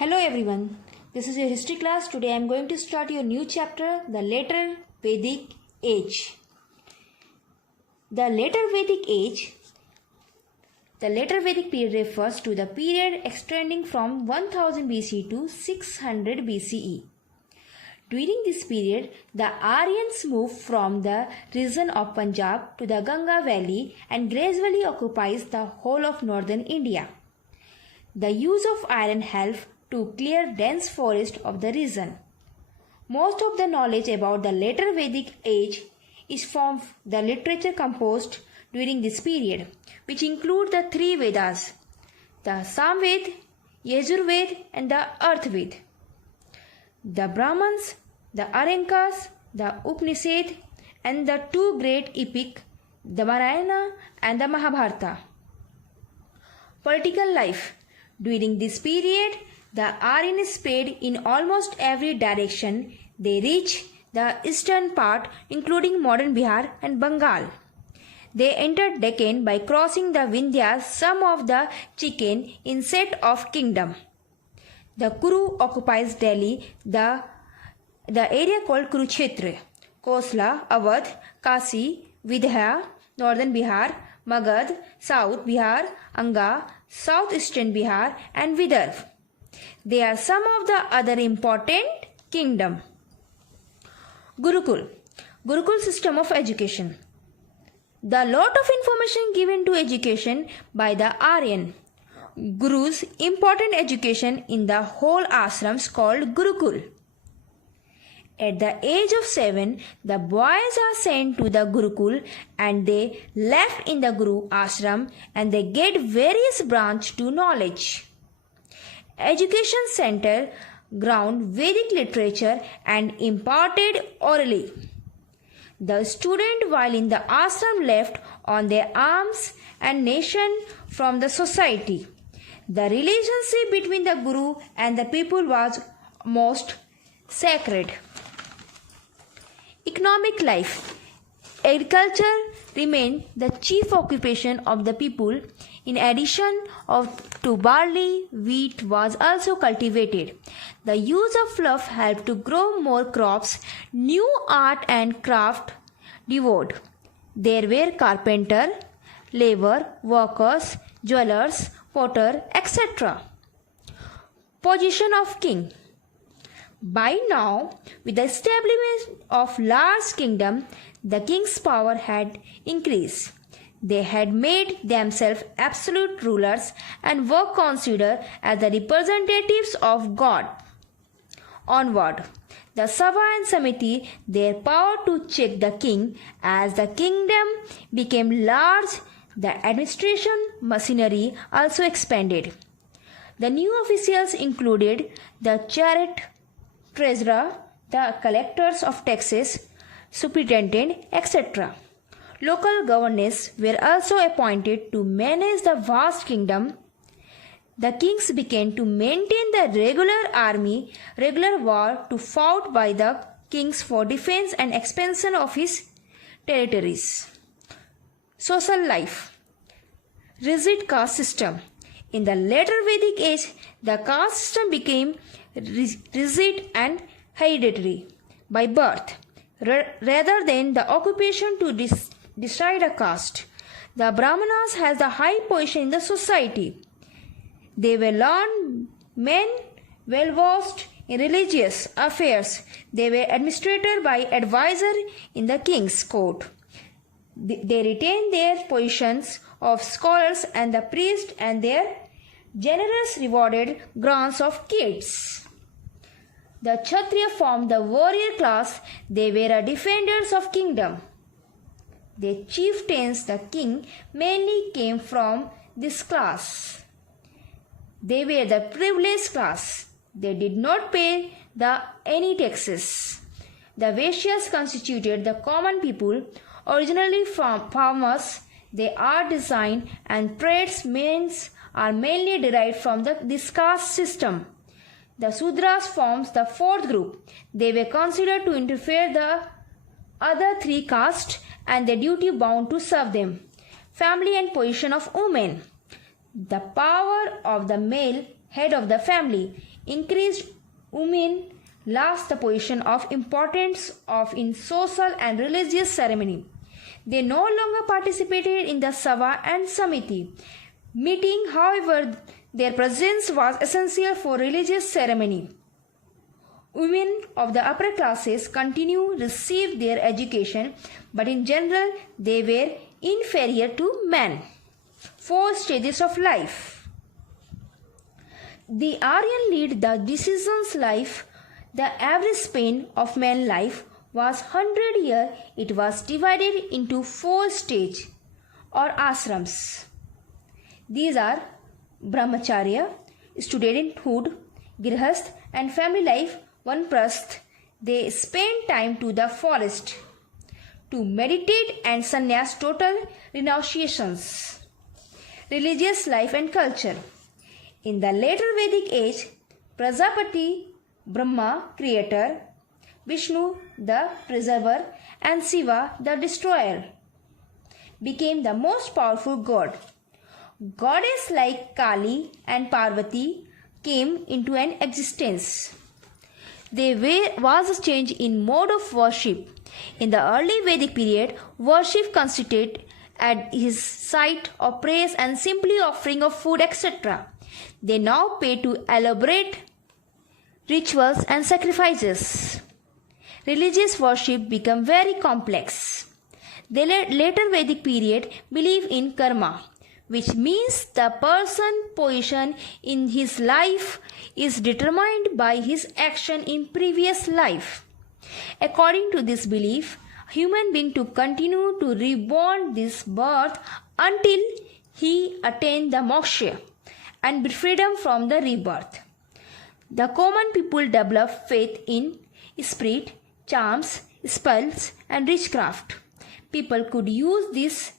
Hello everyone, this is your history class. Today I am going to start your new chapter, the Later Vedic Age. The Later Vedic period refers to the period extending from 1000 BC to 600 BCE. During this period, the Aryans moved from the region of Punjab to the Ganga Valley and gradually occupies the whole of northern India. The use of iron helped to clear dense forest of the region. Most of the knowledge about the later Vedic age is from the literature composed during this period, which include the three Vedas, the Samved, Yajurved and the Earthved. The Brahmans, the Arankas, the Upanishad and the two great epic, the Ramayana and the Mahabharata. Political life. During this period, the Aryans spread in almost every direction. They reached the eastern part, including modern Bihar and Bengal. They entered Deccan by crossing the Vindhyas, some of the Chicken in set of kingdom. The Kuru occupies Delhi, the area called Kurukshetra, Kosla, Awadh, Kasi, Vidya, northern Bihar, Magad, south Bihar, Anga, southeastern Bihar and Vidarbha. They are some of the other important kingdom. Gurukul system of education. The lot of information given to education by the Aryan. Guru's important education in the whole ashrams called Gurukul. At the age of 7, the boys are sent to the Gurukul and they left in the Guru ashram and they get various branch to knowledge. Education center ground Vedic literature and imparted orally. The student while in the ashram left on their arms and nation from the society. The relationship between the Guru and the people was most sacred. Economic life. Agriculture remained the chief occupation of the people. In addition to barley, wheat was also cultivated. The use of fluff helped to grow more crops. New art and craft developed. There were carpenter, labor, workers, jewelers, potter, etc. Position of king. By now, with the establishment of large kingdom, the king's power had increased. They had made themselves absolute rulers and were considered as the representatives of God. Onward, the Sabha and Samiti, their power to check the king. As the kingdom became large, the administration machinery also expanded. The new officials included the chariot, treasurer, the collectors of taxes, superintendent, etc. Local governors were also appointed to manage the vast kingdom. The kings began to maintain the regular war to fought by the kings for defense and expansion of his territories. Social life. Rigid caste system. In the later Vedic age, the caste system became rigid and hereditary by birth, rather than the occupation to decide a caste. The Brahmanas has the high position in the society. They were learned men, well versed in religious affairs. They were administered by advisor in the king's court. They retained their positions of scholars and the priest and their generous rewarded grants of kids. The Kshatriya formed the warrior class. They were defenders of kingdom. The chieftains, the king, mainly came from this class. They were the privileged class. They did not pay any taxes. The Vaishyas constituted the common people, originally from farmers. They are design and tradesmen are mainly derived from this caste system. The Sudras forms the fourth group. They were considered to interfere the other three castes and the duty bound to serve them. Family and position of women. The power of the male head of the family. increased women lost the position of importance of in social and religious ceremony. They no longer participated in the Sabha and Samiti meeting, however, their presence was essential for religious ceremony. Women of the upper classes continue to receive their education, but in general they were inferior to men. 4 stages of life. The Aryan lead the decisions life. The average span of man life was 100 years. It was divided into 4 stages or ashrams. These are Brahmacharya, studenthood, Grihasth and family life. Vanprasth, they spend time to the forest to meditate, and sannyas, total renunciations. Religious life and culture. In the later Vedic age, Prajapati, Brahma, creator, Vishnu, the preserver, and Shiva, the destroyer, became the most powerful god. Goddess like Kali and Parvati came into an existence. There was a change in mode of worship. In the early Vedic period, worship consisted at his site of praise and simply offering of food, etc. They now pay to elaborate rituals and sacrifices. Religious worship became very complex. The later Vedic period believed in karma, which means the person's position in his life is determined by his action in previous life. According to this belief, human being to continue to reborn this birth until he attain the moksha and be freedom from the rebirth. The common people develop faith in spirit, charms, spells and witchcraft. People could use this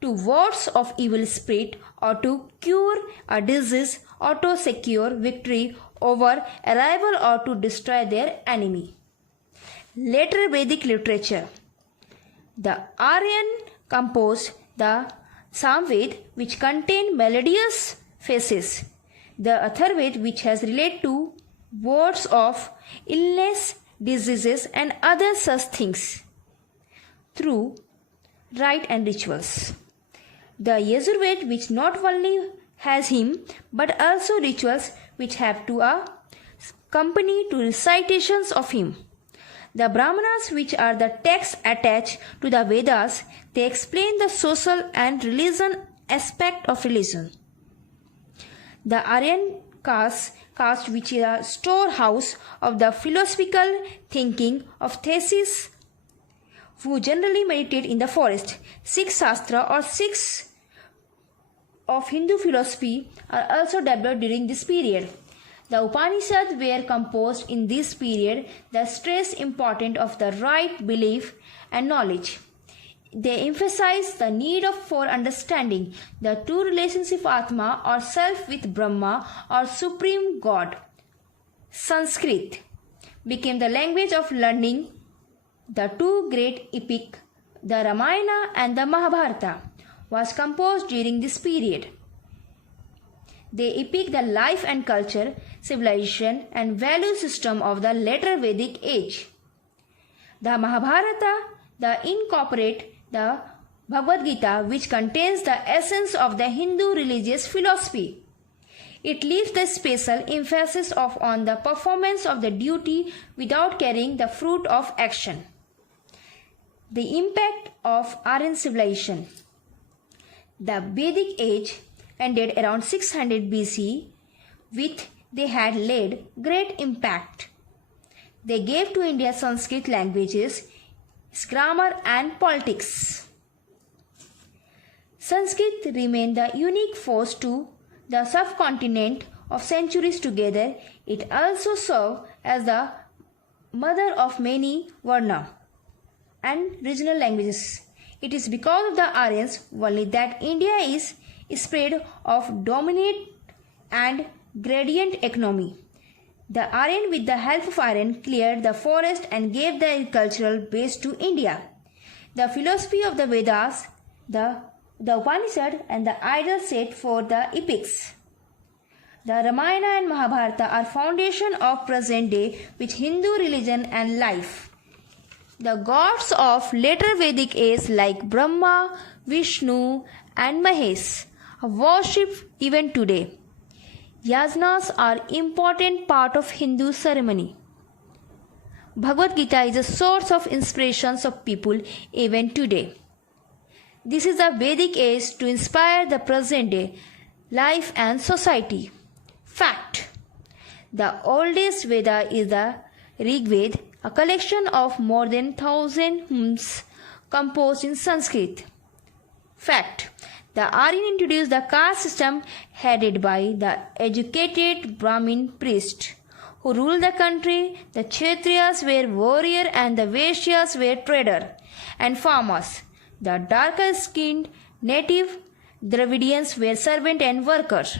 to wards of evil spirit or to cure a disease or to secure victory over a rival or to destroy their enemy. Later Vedic literature. The Aryan composed the Samved, which contained melodious phases. The Atharved, which has related to words of illness, diseases and other such things through rite and rituals. The Yajurved, which not only has hymn but also rituals which have to accompany to recitations of hymn. The Brahmanas, which are the texts attached to the Vedas, they explain the social and religion aspect of religion. The Aryan caste which is a storehouse of the philosophical thinking of theses, who generally meditate in the forest. 6 Shastra or 6 of Hindu philosophy are also developed during this period. The Upanishads were composed in this period. The stress importance of the right belief and knowledge. They emphasize the need for understanding the true relationship of Atma or self with Brahma or Supreme God. Sanskrit became the language of learning. The 2 great epics, the Ramayana and the Mahabharata, was composed during this period. They epic the life and culture, civilization and value system of the later Vedic age. The Mahabharata incorporate the Bhagavad Gita, which contains the essence of the Hindu religious philosophy. It leaves the special emphasis on the performance of the duty without carrying the fruit of action. The impact of Aryan civilization. The Vedic age ended around 600 BC, with they had laid great impact. They gave to India Sanskrit languages, grammar and politics. Sanskrit remained the unique force to the subcontinent of centuries together. It also served as the mother of many Varna and regional languages. It is because of the Aryans only that India is spread of dominant and gradient economy. The Aryan, with the help of iron, cleared the forest and gave the agricultural base to India. The philosophy of the Vedas, the Upanishad and the idol set for the epics. The Ramayana and Mahabharata are foundation of present day with Hindu religion and life. The gods of later Vedic age like Brahma, Vishnu and Mahesh are worshipped even today. Yajnas are important part of Hindu ceremony. Bhagavad Gita is a source of inspirations of people even today. This is a Vedic age to inspire the present day life and society. Fact: the oldest Veda is the Rig Veda, a collection of more than 1,000 hymns composed in Sanskrit. Fact: the Aryan introduced the caste system headed by the educated Brahmin priest who ruled the country. The Kshatriyas were warrior and the Vaishyas were trader and farmers. The darker skinned native Dravidians were servant and workers.